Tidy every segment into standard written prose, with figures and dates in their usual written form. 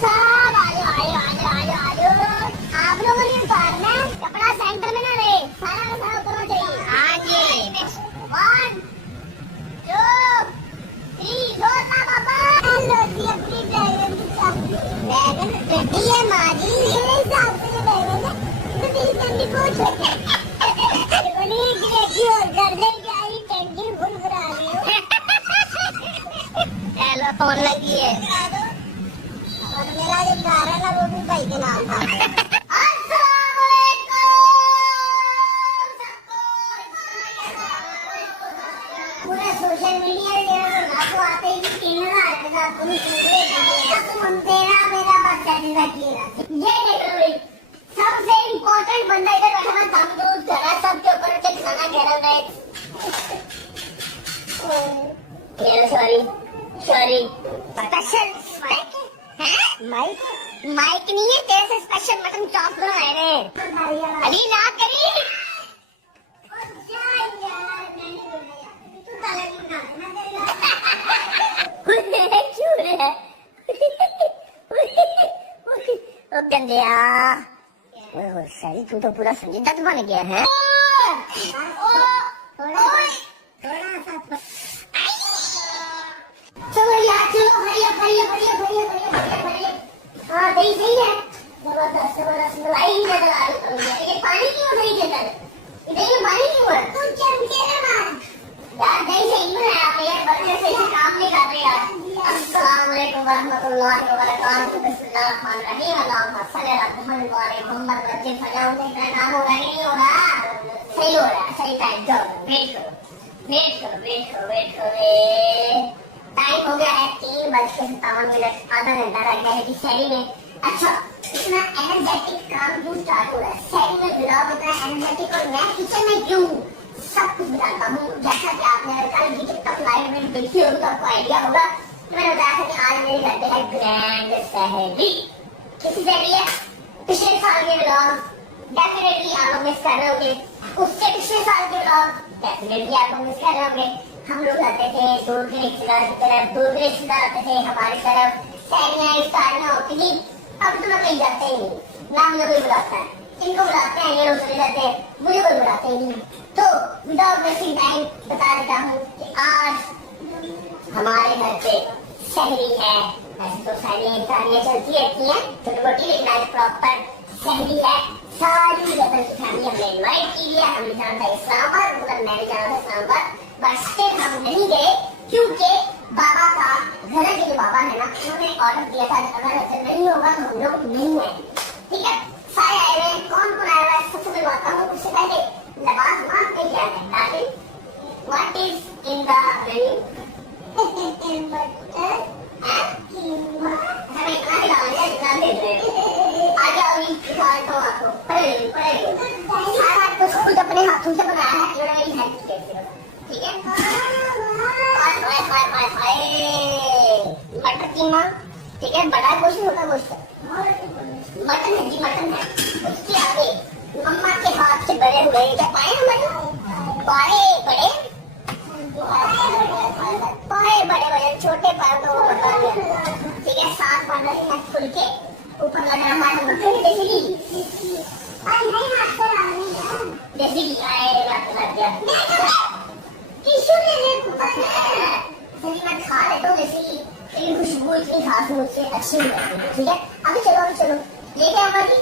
साहब आ जाओ। आप लोगों ने उतारना है कपड़ा सेंटर में ना रहे, सारा का सारा उतरना चाहिए। हाँ जी। 1 2 3 ढोलना बाबा। लो जी अपनी बैगन रेडी है माँ जी, मेरे हिसाब से ये बैगन है तो मेरी ठंडी पूछ और कर दे क्या ही टंकी भूल करा रही हो। चलो फोन लगी है और मेरा जो कार है ना वो भी भाई के नाम था। अस्सलाम वालेकुम सबको। पूरा सोशल मीडिया आपको आते ही 3000 के साथ पुलिस तुम तेरा मेरा बच्चा रखिएगा। ये देखो सबसे इम्पोर्टेंट बंदा इधर बैठा है, हम दूध करा सबके ऊपर से खाना घेरा है। सॉरी स्पेशल माइक माइक नहीं है तेरे से स्पेशल मटन चॉप बनाए रे अली ना करी। क्यों रे ओ गंदिया सही तू तो पूरा संजीदा बन गया है। चलो यार चलो हाँ सही है जबरदस्त मलाई नजर आ रही है। ये पानी क्यों नहीं देता इधर ये पानी क्यों है तू चमके ना यार दही से ही बनाया आपने यार बच्चे से ही काम नहीं कर रहे यार। अस्सलाम वालेकुम वरहमतुल्लाहि वबरकातुहू। बिस्मिल्लाहिर्रहमानिर्रहीम अल्लाहुम्मा सल्ली अला मुहम्मद वजह फजाऊं का काम हो रहा नहीं हो रहा सही हो रहा सही टाइम जाओ वेट करो टाइम हो गया है 3:57 आधा घंटा रह गया है कि शहरी में। अच्छा इतना एनर्जेटिक काम क्यों स्टार्ट हो रहा है शहरी में ब्लॉग इतना एनर्जेटिक और मैं किचन में क्यों सब कुछ बताता हूँ। जैसा कि आपने कल की टिकटॉक लाइव में देखी होगी तो आपको आइडिया होगा। मैंने बताया था कि आज मेरे घर पे है ग्रैंड शहरी। किसी शहरी है पिछले साल के ब्लॉग डेफिनेटली आप लोग मिस कर रहे होंगे, उससे पिछले साल के ब्लॉग डेफिनेटली आप लोग मिस कर रहे होंगे। हम लोग आते थे दूर के रिश्तेदार की तरफ, दूर के रिश्तेदार आते थे हमारी तरफ, सैनियाँ इफ्तारियाँ होती थी। अब तो मैं कहीं जाते ही नहीं, ना मुझे कोई बुलाता है, इनको बुलाते हैं ये लोग चले जाते हैं, मुझे कोई बुलाते ही नहीं। तो विदाउट वेस्टिंग टाइम बता देता हूँ कि आज हमारे घर पे शहरी है। ऐसे तो सैनियाँ इफ्तारियाँ चलती रहती हैं छोटी मोटी, लेकिन आज प्रॉपर शहरी है। सारी रतन की फैमिली हमने इन्वाइट की है। हमने जाना था इस्लामाबाद, मतलब मैंने जाना था इस्लामाबाद, बस फिर हम नहीं गए क्योंकि बाबा का घर के जो बाबा है ना उन्होंने ऑर्डर दिया था अगर ऐसे नहीं होगा तो हम लोग नहीं है। ठीक है सारे आए हुए कौन आया हुआ है सबसे पहले बताता हूँ। उससे पहले लबास मार के क्या है दादी what is in the menu हमें इतना खिलाया इतना दे रहे आ जाओ दिखाता हूँ आपको पढ़े सारा कुछ खुद अपने हाथों से बनाया है इन्होंने मेरी हेल्प की। ठीक है मटर कीमा ठीक है बड़ा गोश्त छोटा गोश्त मटन है जी मटन है। उसके आगे मम्मा के हाथ से बड़े हुए क्या पाए हमारे बड़े बड़े छोटे पाए तो ठीक है 7 बन रहे हैं खुल के ऊपर लग रहा है जैसे कि आए मैं खा लेता हूँ जैसे खुशबू इतनी खास मुझसे अच्छी हो जाती है। ठीक है अभी चलो लेके हमारी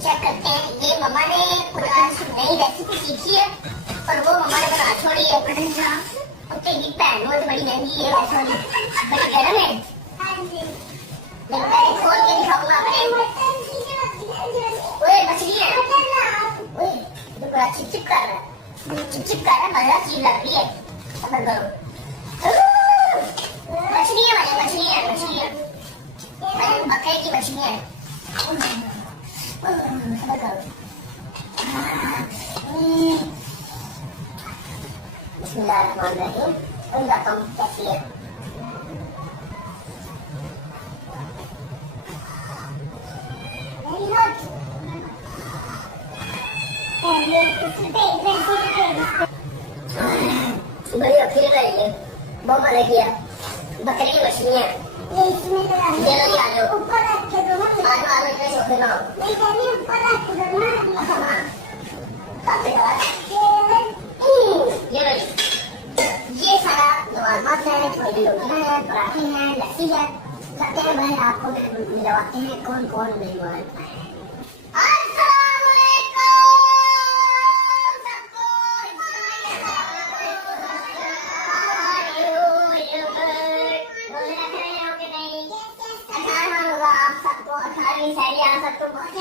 चेक करते हैं ये मम्मा ने कुछ नई रेसिपी सीखी है और वो मम्मा ने बना छोड़ी है उसके की पैन वो बड़ी महंगी है बड़ी गर्म है। मैं खोल के दिखाऊंगा मछली है चिप कर रहा है मजा चीज लग रही है सबर करो मछली है बकरे की मछली है बिस्मिल्लाहिर्रहमानिर्रहीम। बताता हूँ कैसी है। बड़ी अखिल करेंगे, बहुत मना किया। बकरी की मछलियाँ जल्दी आ जाओ, ऊपर रख दो ना, आलू इतने शौक ना हो। नहीं कहीं ऊपर रख दो ना। हाँ, काफी बार ये सारा नवाज़ है, छोटी रोटियाँ हैं, पराठे हैं, लस्सी है। कहते हैं भाई आपको मिलवाते हैं कौन कौन मेहमान आए। सबको बहुत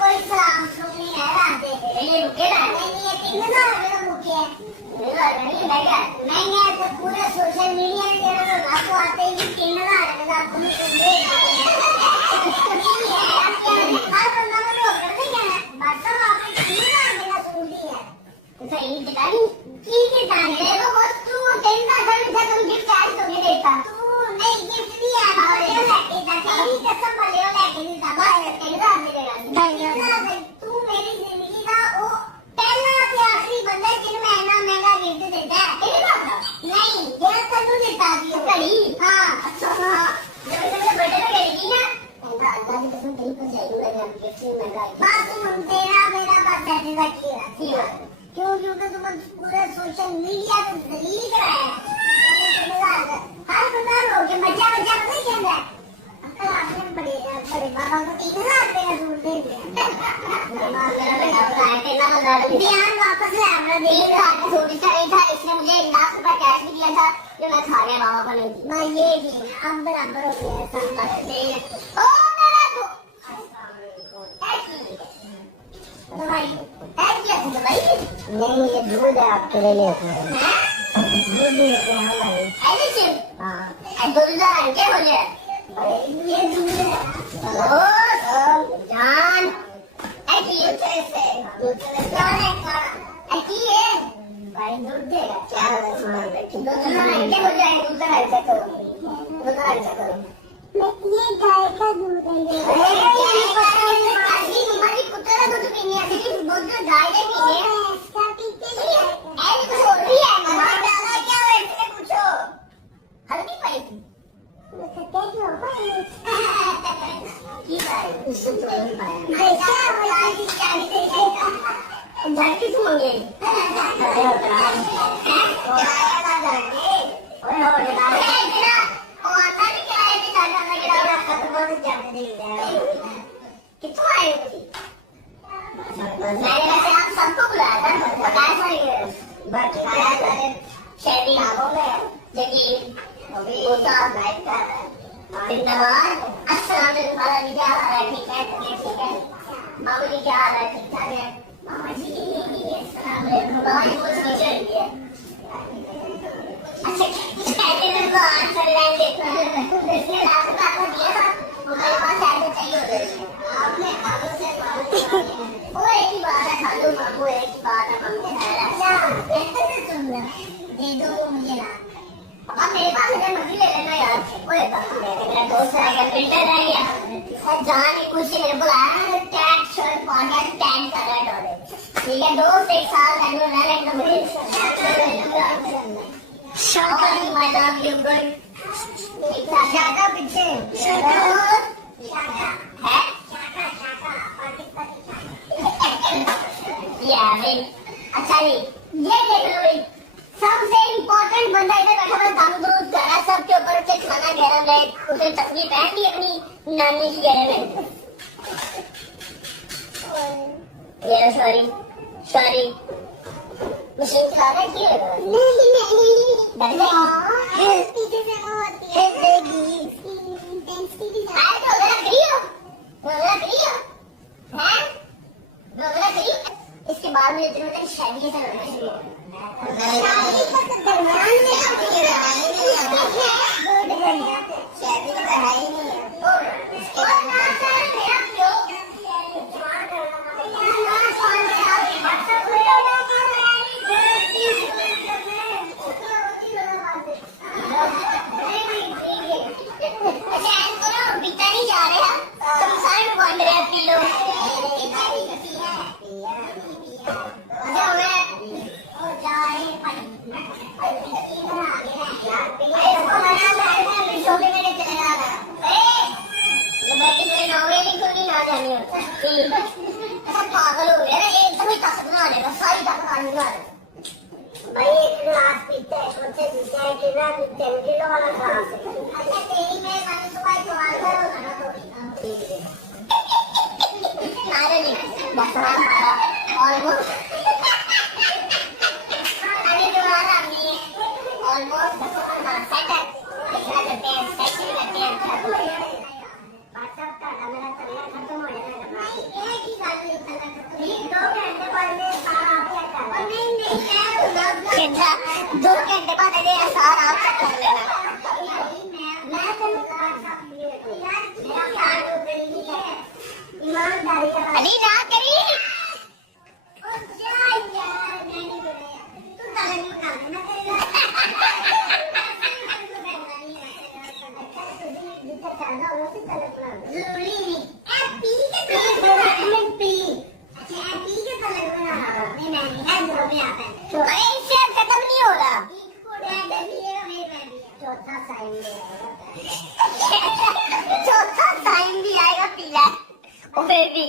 कोई सलाम सुननी है राते ये रुके ना नहीं है कितना मेरा मुखिया नहीं है तो पूरे सोशल मीडिया में तेरा तो आपको आते ही 3000 आपको दे हर बंदा को लोग करते क्या है बात तो आपने 3000 मेरा सुन ली है सही दिखाई ठीक है जाने वो बस तू 3000 से तुम गिफ्ट आज तुम्हें देता नहीं गिफ्ट दिया और ये लेके जाता तेरी कसम वाले हो लेके नहीं बाहर तेरा मिलेगा तू मेरी जिंदगी का वो पहला और आखिरी बंदा जिन्हें महंगा गिफ्ट देता है तेरी बात नहीं ये तन्नू देता है कड़ी हां अच्छा हां जब तेरे बर्थडे पे गई ना अल्लाह की कसम तेरी को चाहिए मैंने गिफ्ट मंगाई बात सुन तेरा मेरा बात ऐसे का किया क्योंकि तुम पूरा सोशल मीडिया पे दलील कराया हर बंदा रो के बच्चा नहीं कहता अक्ल आपने बड़े बाबा को 3000 रुपए का सूट दे दिया ध्यान वापस ले आना देगा छोटी सा नहीं था इसने मुझे 1 लाख रुपए कैश भी दिया था जो मैं खा गया बाबा को नहीं मैं ये भी अब बराबर हो गया सब बात दे ओ मेरा तो भाई नहीं ये दूध है आपके लिए दूध लेते हैं भाई ऐसे हाँ दूध क्या हो गया ये दूध है ओ जान ऐसे जान है भाई दूध देगा क्या दूध क्या हो जाए दूध ऐसा करो ये गाय का दूध है कुत्ता दूध पीने सिर्फ दूध गाय के पीने इसका पीते नहीं है ऐसे कुछ और भी है नमक डाला क्या है इसने पूछो हल्दी पाई थी क्या क्यों पाई की भाई उससे तो नहीं पाया क्या बोला कि क्या नहीं जाके तुम मंगे अरे उतरा है आया था जाके ओए हो रे कितना आए मैंने वैसे आप सबको बुलाया था बताया था शहरी आगों में जगह होता लाइट का जिंदाबाद अस्सलाम वालेकुम क्या हाल है ठीक है बाबू जी क्या हाल है ठीक ठाक है मामा जी अस्सलाम वालेकुम बाबा जी कुछ नहीं चाहिए अच्छा कहते हैं तो आंसर लाइन देखो इसलिए लास्ट में आपको दिया था मेरे पास ऐसे चाहिए होते आपने खालू से वो एक ही बात है खालू बाबू एक ही बात है मम्मी अच्छा कैसे सुन ले दे दो मुझे ना अब मेरे पास अगर मर्जी ले लेना यार ओए मेरा दोस्त आ गया फिल्टर आ गया जान कुछ मेरे बुलाया टैग शर्ट पहन के टैग कर रहा है ठीक है दोस्त एक साल पहले रह लेंगे मुझे शॉट माय लव यू गुड शाका पीछे शाका है अच्छा जी ये देख लो भाई सबसे इम्पोर्टेंट बंदा इधर बैठा हुआ दम दूध कर रहा सबके ऊपर से खाना गरम है उसने तस्वीर पहन ली अपनी नानी की गरम है ये सॉरी मशीन चला रहा है क्यों नहीं पीछे से वो होती है इंटेंसिटी है तो वगैरह करियो इसके बाद में इतने दिन शादी के साथ शादी का तो दरमियान में शादी का पढ़ाई नहीं है और इसके बाद किलो पागल हो गया एकदम ही ताकत बना लेगा सारी ताकत आने वाला भाई एक गिलास पीते हैं सोचे पीते हैं कि ना 3 किलो वाला गिलास है अच्छा तेरी में मैंने सुबह सवाल करो ना तो ठीक है अरे नहीं बस ऑलमोस्ट अरे दोबारा नहीं ऑलमोस्ट सेट है करते हैं सेशन करते हैं व्हाट्सएप का मेरा चलना खत्म हो जाएगा एक ही बात नहीं चलना खत्म 2 घंटे पढ़ने सारा आप क्या कर और नहीं क्या 2 घंटे बाद अरे सारा आप कर लेना मैं तेरे व्हाट्सएप लिए यार मेरा क्या हो गई है ईमानदारी अरे ना करी ओ जा यार मैं नहीं करे तू तले नहीं करना ना करेगा जरूरी नहीं पी के कलर पी अच्छा पी के कलर बना नहीं नहीं है जो भी आता है अरे इससे खत्म नहीं हो रहा चौथा साइन भी आएगा पीला वो फिर भी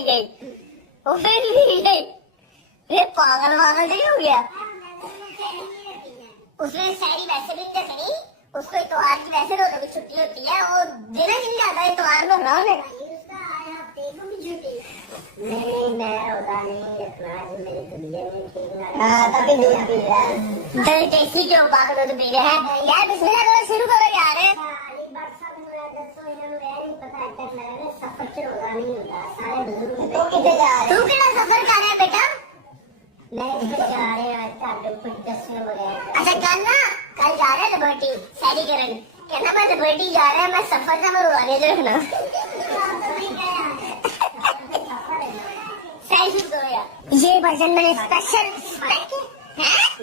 गई ये पागल वागल नहीं हो गया उसने शायरी वैसे भी नहीं करी उसको इतवार की वैसे रोज़ों की छुट्टी होती है और जिन्हें जिन ज्यादा इतवार में होना होगा नहीं मैं होता नहीं इतना मेरी तबीयत में ठीक ना हां तभी दूध पी रहा है दही टेस्टी क्यों पागल दूध पी रहे हैं यार बिस्मिल्लाह करो शुरू करो यार अली बरसात में दसो इन्हें नहीं पता तक लगा सफर से होगा नहीं होता सारे बुजुर्ग तो किधर जा रहे तू कितना सफर कर रहा है बेटा मैं इधर जा रहे हैं आज का कुछ 10 मिनट हो गए अच्छा कल जा रहे हैं लिबर्टी सैरी करन कहना मैं लिबर्टी जा रहा है मैं सफर का मैं रुआने जो रखना ये वर्जन मैंने स्पेशल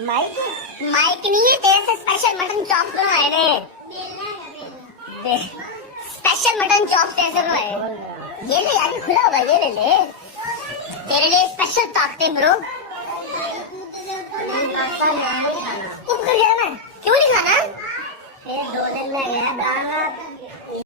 माइक नहीं है तेरे से स्पेशल मटन चॉप बनवाए थे स्पेशल मटन चॉप तेरे से बनवाए ये ले आगे खुला होगा ये ले ले तेरे लिए स्पेशल ताकते ब्रो क्यों नहीं खाना फिर 2 दिन में गया